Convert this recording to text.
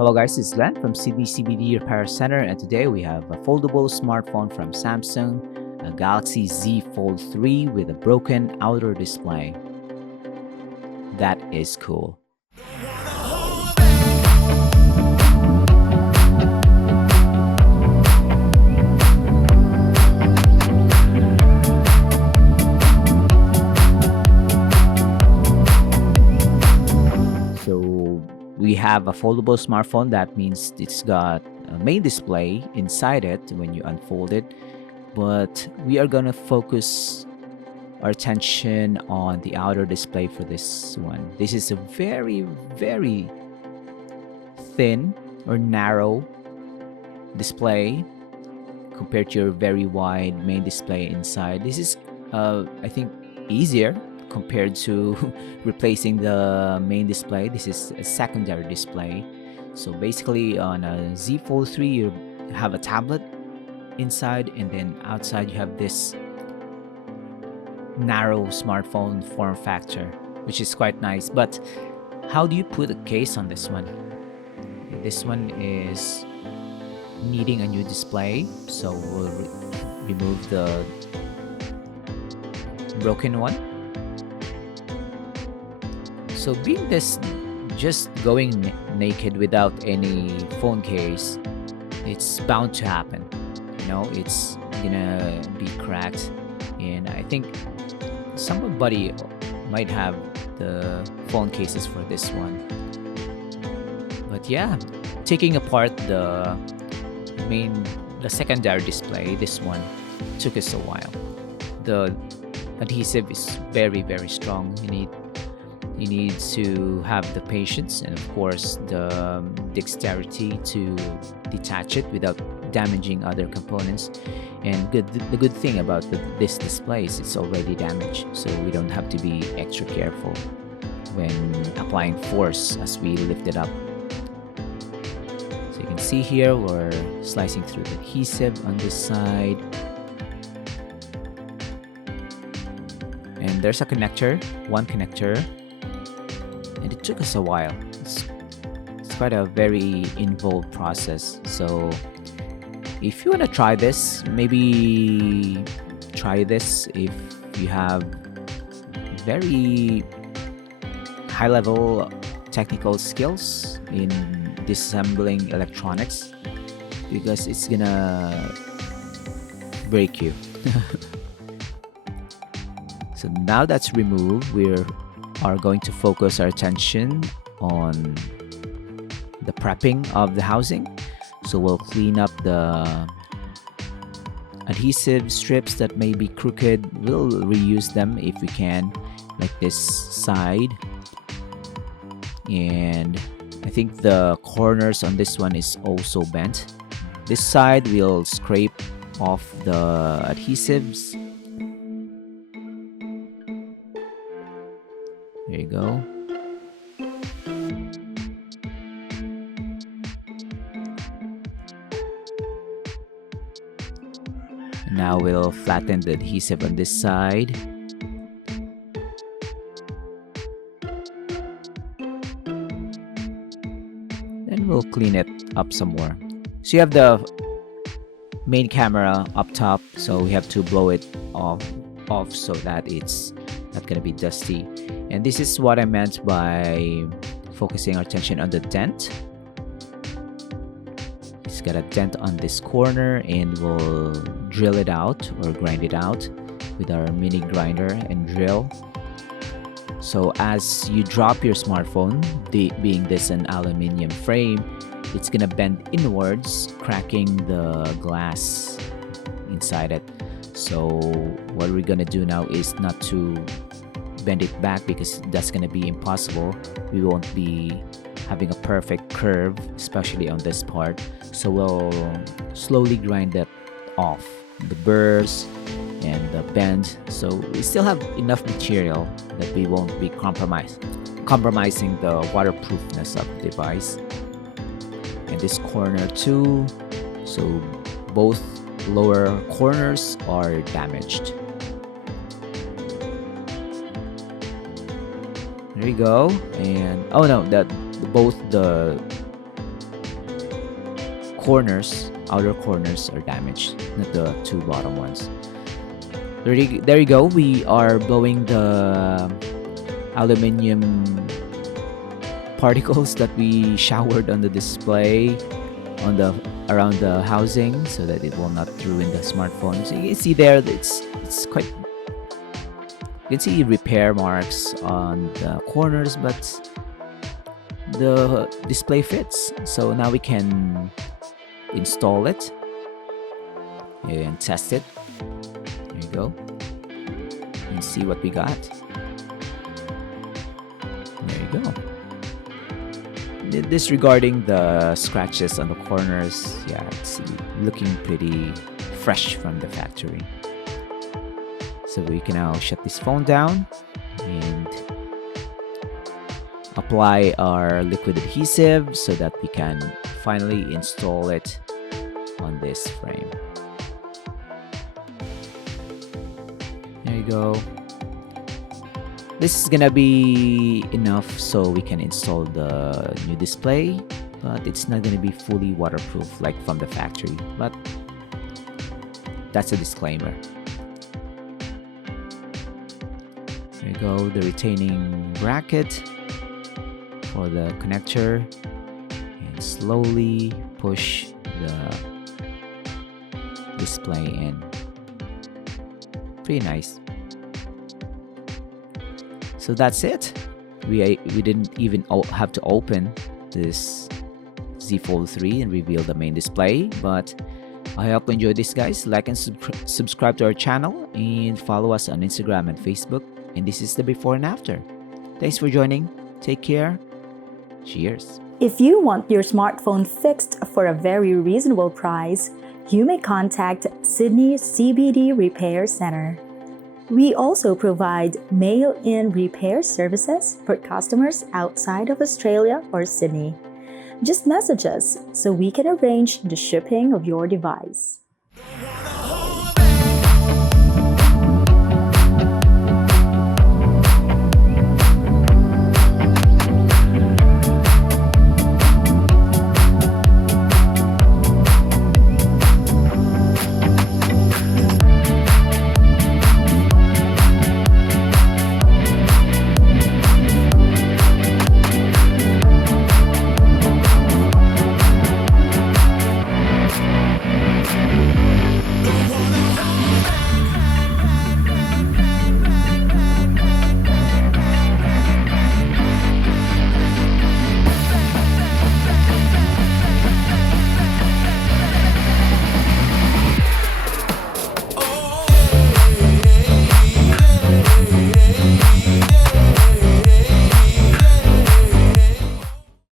Hello guys, it's Len from Sydney CBD Repair Center, and today we have a foldable smartphone from Samsung, a Galaxy Z Fold3 with a broken outer display. That is cool. So we have a foldable smartphone. That means it's got a main display inside it when you unfold it, but we are gonna focus our attention on the outer display for this one. This is a very, very thin or narrow display compared to your very wide main display inside. This is, I think, easier compared to replacing the main display. This is a secondary display. So basically on a Z Fold 3 you have a tablet inside, and then outside you have this narrow smartphone form factor, which is quite nice. But how do you put a case on this one? This one is needing a new display, so we'll remove the broken one. So being this just going naked without any phone case, it's bound to happen. You know, it's gonna be cracked, and I think somebody might have the phone cases for this one. But yeah, taking apart the secondary display, this one took us a while. The adhesive is very, very strong. You need to have the patience and of course the dexterity to detach it without damaging other components. And the good thing about this display is it's already damaged, so we don't have to be extra careful when applying force as we lift it up. So you can see here we're slicing through the adhesive on this side, and there's a connector, one connector, and it took us a while. It's quite a very involved process. So if you want to try this, maybe try this if you have very high level technical skills in disassembling electronics, because it's gonna break you. So now that's removed, we are going to focus our attention on the prepping of the housing. So we'll clean up the adhesive strips that may be crooked. We'll reuse them if we can, like this side. And I think the corners on this one is also bent. This side we'll scrape off the adhesives. There you go. Now we'll flatten the adhesive on this side. Then we'll clean it up some more. So you have the main camera up top, so we have to blow it off so that it's not gonna be dusty. And this is what I meant by focusing our attention on the dent. It's got a dent on this corner, and we'll drill it out or grind it out with our mini grinder and drill. So as you drop your smartphone, being this an aluminium frame, it's gonna bend inwards, cracking the glass inside it. So what we're gonna do now is not to bend it back, because that's gonna be impossible. We won't be having a perfect curve, especially on this part. So we'll slowly grind that off, the burrs and the bend, so we still have enough material that we won't be compromising the waterproofness of the device. And this corner too, so both lower corners are damaged. There you go. And oh no, that both the outer corners are damaged, not the two bottom ones. There you go. We are blowing the aluminum particles that we showered on the display around the housing so that it will not ruin the smartphone. So you can see there, it's quite. You can see repair marks on the corners, but the display fits. So now we can install it and test it. There you go. And see what we got. There you go. Disregarding the scratches on the corners, yeah, it's looking pretty fresh from the factory. So we can now shut this phone down and apply our liquid adhesive so that we can finally install it on this frame. There you go. This is gonna be enough so we can install the new display, but it's not gonna be fully waterproof like from the factory, but that's a disclaimer. There you go, the retaining bracket for the connector, and slowly push the display in. Pretty nice. So that's it. We didn't even have to open this Z Fold3 and reveal the main display, but I hope you enjoyed this, guys. Like and subscribe to our channel and follow us on Instagram and Facebook. And this is the before and after. Thanks for joining. Take care. Cheers. If you want your smartphone fixed for a very reasonable price, you may contact Sydney CBD Repair Center. We also provide mail-in repair services for customers outside of Australia or Sydney. Just message us so we can arrange the shipping of your device.